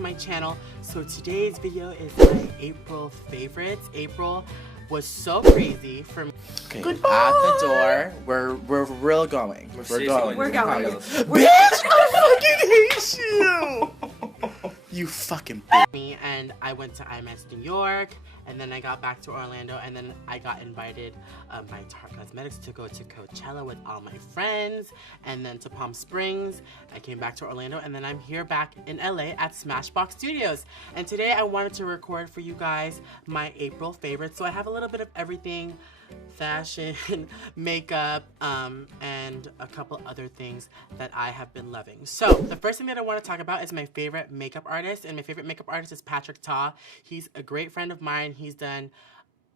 to my channel. So today's video is my April favorites. April was so crazy for me. Okay, Goodbye. at the door, we're real going. We're going. Bitch, I fucking hate you. You fucking bitch. And I went to IMS New York, and then I got back to Orlando, and then I got invited by Smashbox Cosmetics to go to Coachella with all my friends, and then to Palm Springs. I came back to Orlando, and then I'm here back in LA at Smashbox Studios. And today I wanted to record for you guys my April favorites. So I have a little bit of everything, fashion, makeup, and a couple other things that I have been loving. So the first thing that I want to talk about is my favorite makeup artist, and my favorite makeup artist is Patrick Starrr. He's a great friend of mine. He's done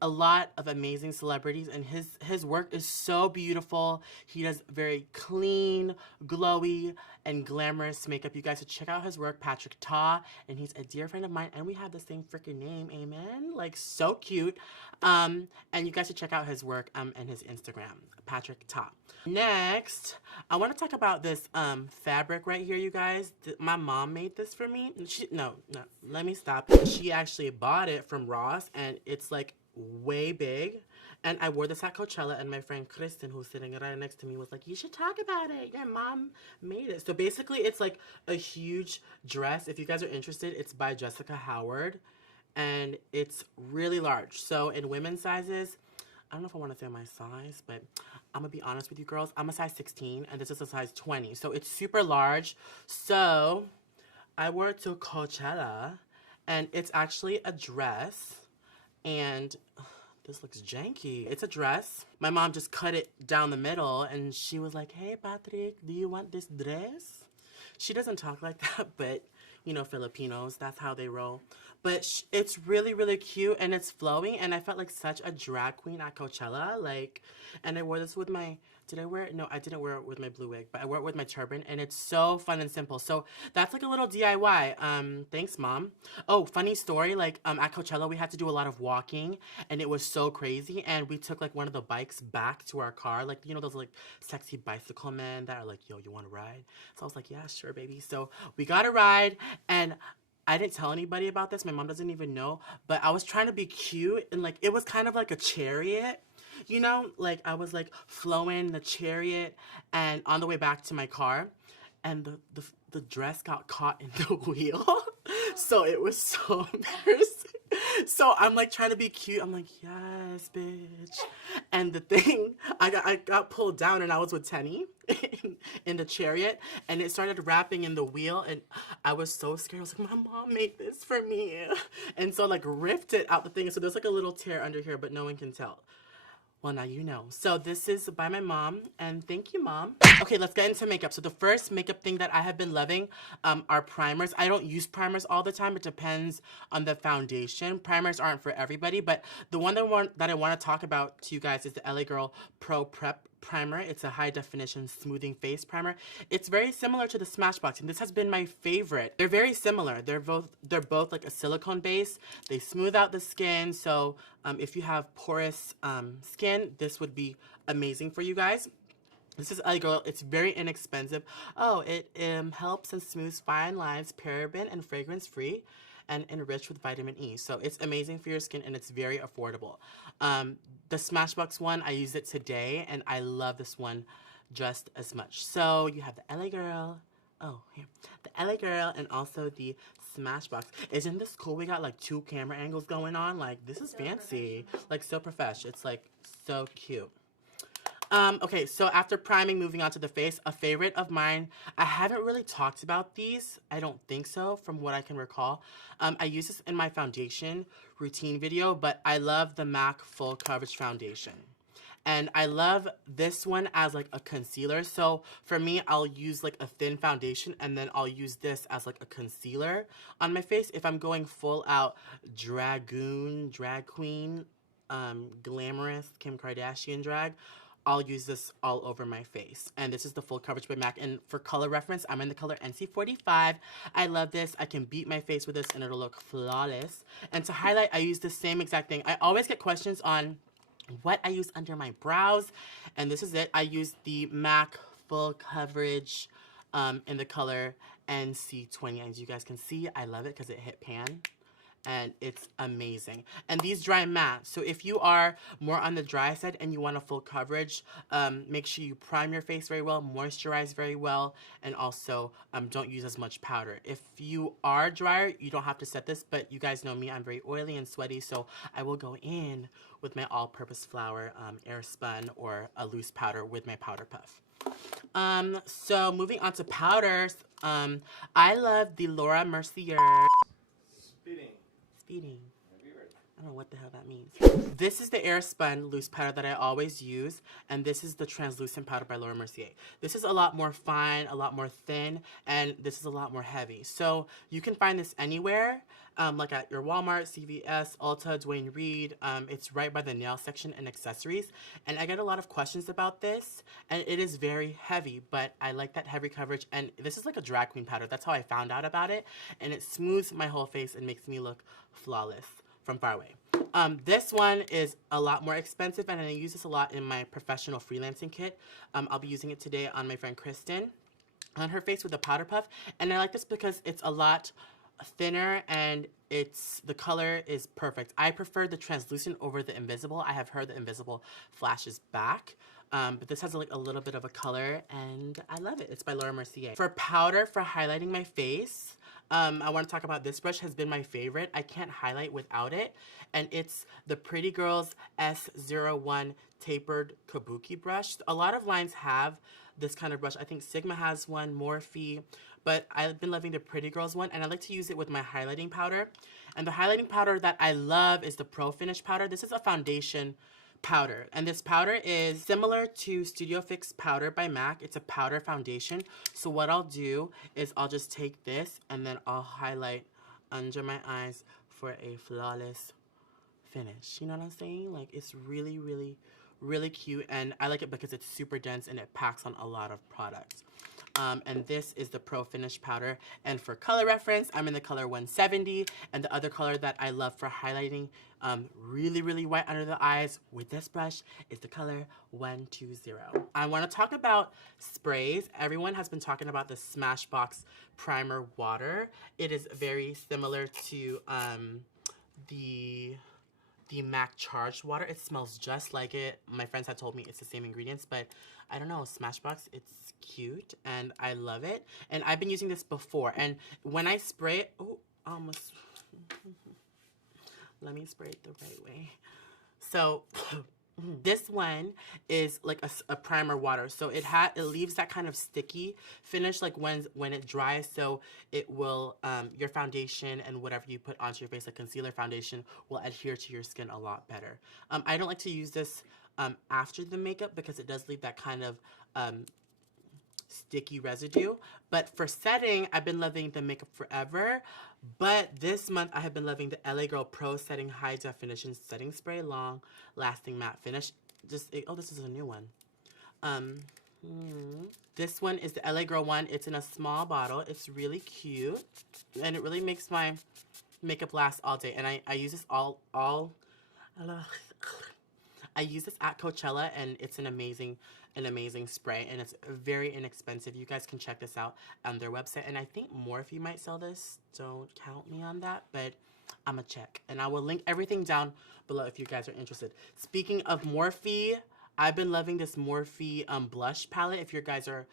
a lot of amazing celebrities, and his work is so beautiful. He does very clean, glowy, and glamorous makeup. You guys should check out his work, Patrick Starrr, and he's a dear friend of mine, and we have the same freaking name, amen? Like, so cute. And you guys should check out his work and his Instagram, Patrick Starrr. Next, I want to talk about this fabric right here, you guys. My mom made this for me. No, let me stop. She actually bought it from Ross, and it's like way big, and I wore this at Coachella, and my friend Kristen, who's sitting right next to me, was like, you should talk about it, your mom made it. So basically it's like a huge dress. If you guys are interested, it's by Jessica Howard, and it's really large. So in women's sizes, I don't know if I want to say my size, but I'm gonna be honest with you girls, I'm a size 16 and this is a size 20, so it's super large. So I wore it to Coachella, and it's actually a dress. And this looks janky. It's a dress. My mom just cut it down the middle, and she was like, hey, Patrick, do you want this dress? She doesn't talk like that, but, you know, Filipinos, that's how they roll. But it's really, really cute, and it's flowing, and I felt like such a drag queen at Coachella. Like, and I wore this with my, did I wear it? No, I didn't wear it with my blue wig, but I wore it with my turban, and it's so fun and simple. So that's like a little DIY. Thanks, Mom. Oh, funny story, like, at Coachella, we had to do a lot of walking, and it was so crazy, and we took, like, one of the bikes back to our car, like, you know, those, like, sexy bicycle men that are like, yo, you want to ride? So I was like, yeah, sure, baby. So we got a ride, and I didn't tell anybody about this. My mom doesn't even know, but I was trying to be cute, and like it was kind of like a chariot, you know, like I was like flowing the chariot, and on the way back to my car, and the dress got caught in the wheel. So it was so embarrassing. So I'm like trying to be cute. I'm like, yes, bitch. And the thing, I got pulled down, and I was with Tenny in the chariot, and it started wrapping in the wheel, and I was so scared. I was like, my mom made this for me. And so like ripped it out the thing. So there's like a little tear under here, but no one can tell. Well, now you know. So this is by my mom, and thank you, Mom. Okay, let's get into makeup. So the first makeup thing that I have been loving are primers. I don't use primers all the time. It depends on the foundation. Primers aren't for everybody, but the one that I want to talk about to you guys is the LA Girl Pro Prep Primer. It's a high definition smoothing face primer. It's very similar to the Smashbox, and this has been my favorite. They're very similar. They're both like a silicone base. They smooth out the skin, so if you have porous skin, this would be amazing for you guys. This is LA Girl. It's very inexpensive. Oh, it helps and smooths fine lines, paraben and fragrance free, and enriched with vitamin E. So it's amazing for your skin, and it's very affordable. The Smashbox one, I used it today, and I love this one just as much. So you have the LA Girl. Oh, here. The LA Girl and also the Smashbox. Isn't this cool? We got like 2 camera angles going on. Like, this is so fancy. Like, so profesh. It's like so cute. Okay, so after priming, moving on to the face, a favorite of mine, I haven't really talked about these. I don't think so, from what I can recall. I use this in my foundation routine video, but I love the MAC Full Coverage Foundation. And I love this one as like a concealer. So for me, I'll use like a thin foundation, and then I'll use this as like a concealer on my face. If I'm going full out drag queen, glamorous Kim Kardashian drag, I'll use this all over my face. And this is the Full Coverage by MAC. And for color reference, I'm in the color NC45. I love this. I can beat my face with this, and it'll look flawless. And to highlight, I use the same exact thing. I always get questions on what I use under my brows, and this is it. I use the MAC Full Coverage in the color NC20. And as you guys can see, I love it because it hit pan. And it's amazing. And these dry matte. So if you are more on the dry side and you want a full coverage, make sure you prime your face very well, moisturize very well, and also don't use as much powder. If you are drier, you don't have to set this, but you guys know me, I'm very oily and sweaty, so I will go in with my all-purpose flour, air spun, or a loose powder with my powder puff. So moving on to powders, I love the Laura Mercier. Speeding. I don't know what the hell that means. This is the air spun loose powder that I always use, and this is the translucent powder by Laura Mercier. This is a lot more fine, a lot more thin, and this is a lot more heavy. So you can find this anywhere, like at your Walmart, CVS, Ulta, Duane Reade. It's right by the nail section and accessories. And I get a lot of questions about this, and it is very heavy, but I like that heavy coverage. And this is like a drag queen powder. That's how I found out about it. And it smooths my whole face and makes me look flawless from far away. This one is a lot more expensive, and I use this a lot in my professional freelancing kit. I'll be using it today on my friend Kristen, on her face with a powder puff. And I like this because it's a lot thinner and the color is perfect. I prefer the translucent over the invisible. I have heard the invisible flashes back. But this has like a little bit of a color, and I love it. It's by Laura Mercier. For powder, for highlighting my face, I want to talk about this brush. Has been my favorite. I can't highlight without it, and it's the Pretty Girls S01 Tapered Kabuki brush. A lot of lines have this kind of brush. I think Sigma has one, Morphe, but I've been loving the Pretty Girls one, and I like to use it with my highlighting powder. And the highlighting powder that I love is the Pro Finish powder. This is a foundation powder, and this powder is similar to Studio Fix powder by MAC. It's a powder foundation. So what I'll do is I'll just take this and then I'll highlight under my eyes for a flawless finish. You know what I'm saying? Like, it's really, really, really cute, and I like it because it's super dense and it packs on a lot of products. And this is the Pro Finish powder. And for color reference, I'm in the color 170. And the other color that I love for highlighting really, really white under the eyes with this brush is the color 120. I want to talk about sprays. Everyone has been talking about the Smashbox Primer Water. It is very similar to the MAC Charged Water. It smells just like it. My friends had told me it's the same ingredients, but I don't know, Smashbox, it's cute and I love it. And I've been using this before, and when I spray it, oh, almost, let me spray it the right way. So this one is like a primer water, so it leaves that kind of sticky finish like when it dries, so it will your foundation and whatever you put onto your face, like concealer, foundation, will adhere to your skin a lot better. I don't like to use this after the makeup because it does leave that kind of sticky residue. But for setting, I've been loving the Makeup Forever, but this month I have been loving the LA Girl Pro Setting High Definition Setting Spray Long Lasting Matte Finish. Oh, this is a new one. This one is the LA Girl one. It's in a small bottle. It's really cute, and it really makes my makeup last all day. And I use this I use this at Coachella, and it's an amazing spray, and it's very inexpensive. You guys can check this out on their website, and I think Morphe might sell this. Don't count me on that, but I'm a check, and I will link everything down below if you guys are interested. Speaking of Morphe, I've been loving this Morphe blush palette. If you guys are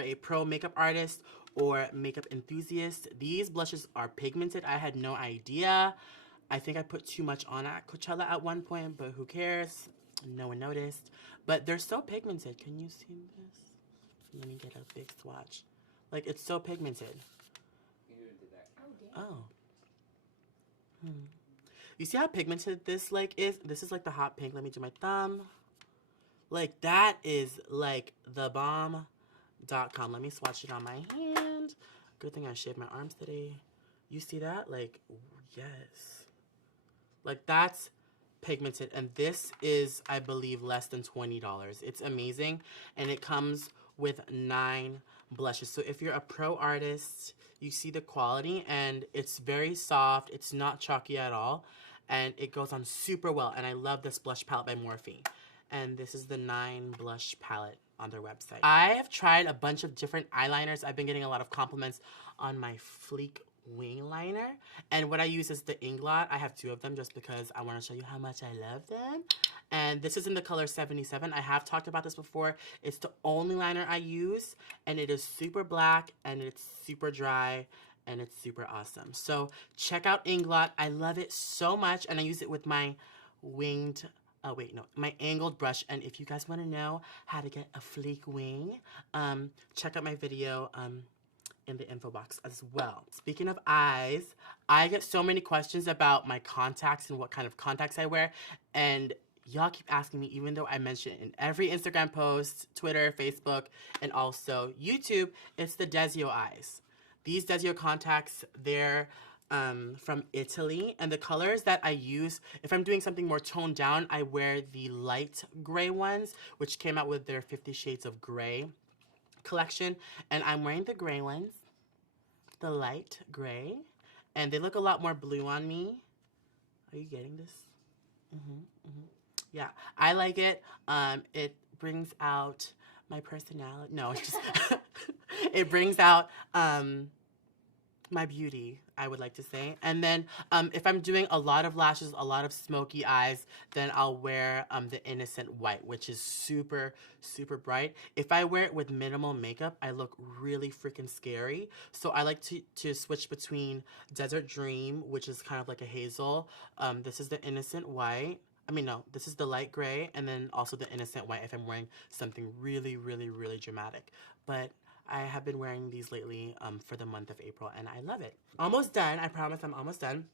a pro makeup artist or makeup enthusiast, these blushes are pigmented. I had no idea. I think I put too much on at Coachella at one point, but who cares? No one noticed. But they're so pigmented. Can you see this? Let me get a big swatch. Like, it's so pigmented. Oh. You see how pigmented this, like, is? This is, like, the hot pink. Let me do my thumb. Like, that is, like, the bomb.com. Let me swatch it on my hand. Good thing I shaved my arms today. You see that? Like, yes. Like, that's pigmented, and this is, I believe, less than $20. It's amazing, and it comes with 9 blushes. So if you're a pro artist, you see the quality, and it's very soft. It's not chalky at all, and it goes on super well. And I love this blush palette by Morphe, and this is the 9 blush palette. on their website. I have tried a bunch of different eyeliners. I've been getting a lot of compliments on my Fleek wing liner, and what I use is the Inglot. I have 2 of them just because I want to show you how much I love them. And this is in the color 77. I have talked about this before. It's the only liner I use, and it is super black, and it's super dry, and it's super awesome. So check out Inglot. I love it so much, and I use it with my winged, my angled brush. And if you guys want to know how to get a Fleek wing, check out my video in the info box as well. Speaking of eyes, I get so many questions about my contacts and what kind of contacts I wear, and y'all keep asking me, even though I mention it in every Instagram post, Twitter, Facebook, and also YouTube. It's the Desio eyes. These Desio contacts, they're from Italy, and the colors that I use, if I'm doing something more toned down, I wear the light gray ones, which came out with their 50 Shades of Grey collection, and I'm wearing the gray ones, the light gray, and they look a lot more blue on me. Are you getting this? Yeah, I like it. It brings out my personality. No, it's just it brings out my beauty, I would like to say. And then if I'm doing a lot of lashes, a lot of smoky eyes, then I'll wear the Innocent White, which is super, super bright. If I wear it with minimal makeup, I look really freaking scary. So I like to switch between Desert Dream, which is kind of like a hazel. This is the Innocent White. I mean, no, this is the light gray, and then also the Innocent White if I'm wearing something really, really, really dramatic. But I have been wearing these lately for the month of April, and I love it. Almost done. I promise I'm almost done.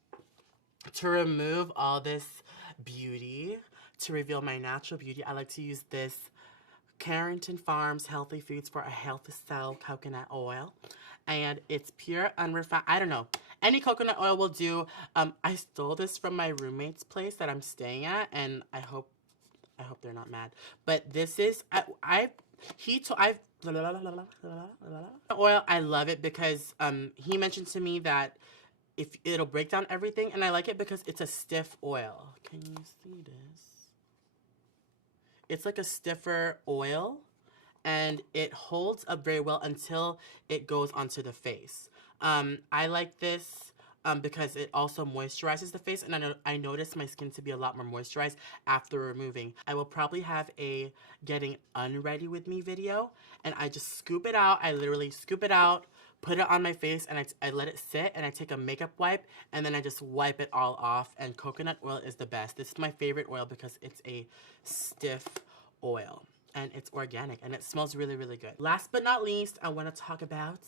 To remove all this beauty, to reveal my natural beauty, I like to use this Carrington Farms Healthy Foods for a Healthy Cell coconut oil. And it's pure, unrefined, I don't know. Any coconut oil will do. I stole this from my roommate's place that I'm staying at, and I hope they're not mad. But this is, oil, I love it because he mentioned to me that if it'll break down everything, and I like it because it's a stiff oil. Can you see this? It's like a stiffer oil, and it holds up very well until it goes onto the face. I like this because it also moisturizes the face, and I noticed my skin to be a lot more moisturized after removing. I will probably have a getting unready with me video, and I just scoop it out. I literally scoop it out, put it on my face, and I let it sit, and I take a makeup wipe, and then I just wipe it all off, and coconut oil is the best. This is my favorite oil because it's a stiff oil, and it's organic, and it smells really, really good. Last but not least, I want to talk about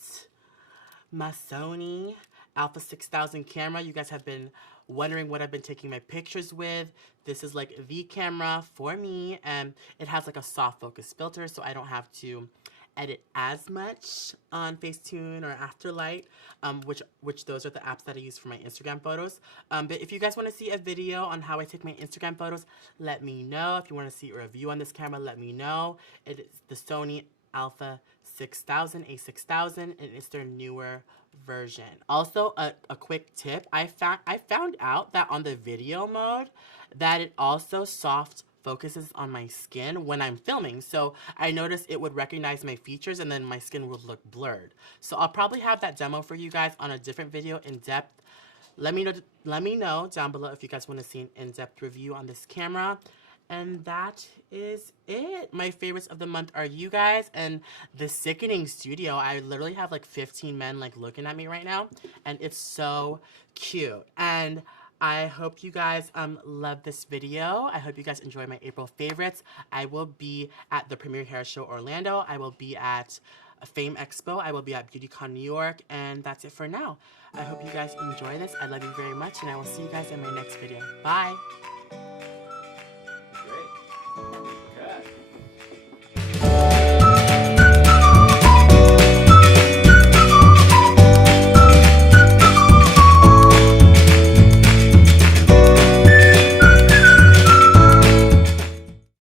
my Sony Alpha 6000 camera. You guys have been wondering what I've been taking my pictures with. This is like the camera for me, and it has like a soft focus filter, so I don't have to edit as much on Facetune or Afterlight, which those are the apps that I use for my Instagram photos. But if you guys want to see a video on how I take my Instagram photos, let me know. If you want to see a review on this camera, let me know. It is the Sony Alpha 6000, A6000, and it's their newer version. Also, a quick tip, I found out that on the video mode, that it also soft focuses on my skin when I'm filming. So I noticed it would recognize my features and then my skin would look blurred. So I'll probably have that demo for you guys on a different video in depth. Let me know down below if you guys want to see an in-depth review on this camera. And that is it. My favorites of the month are you guys and the Sickening Studio. I literally have like 15 men like looking at me right now, and it's so cute. And I hope you guys love this video. I hope you guys enjoy my April favorites. I will be at the Premier Hair Show Orlando. I will be at Fame Expo. I will be at BeautyCon New York. And that's it for now. I hope you guys enjoy this. I love you very much, and I will see you guys in my next video. Bye!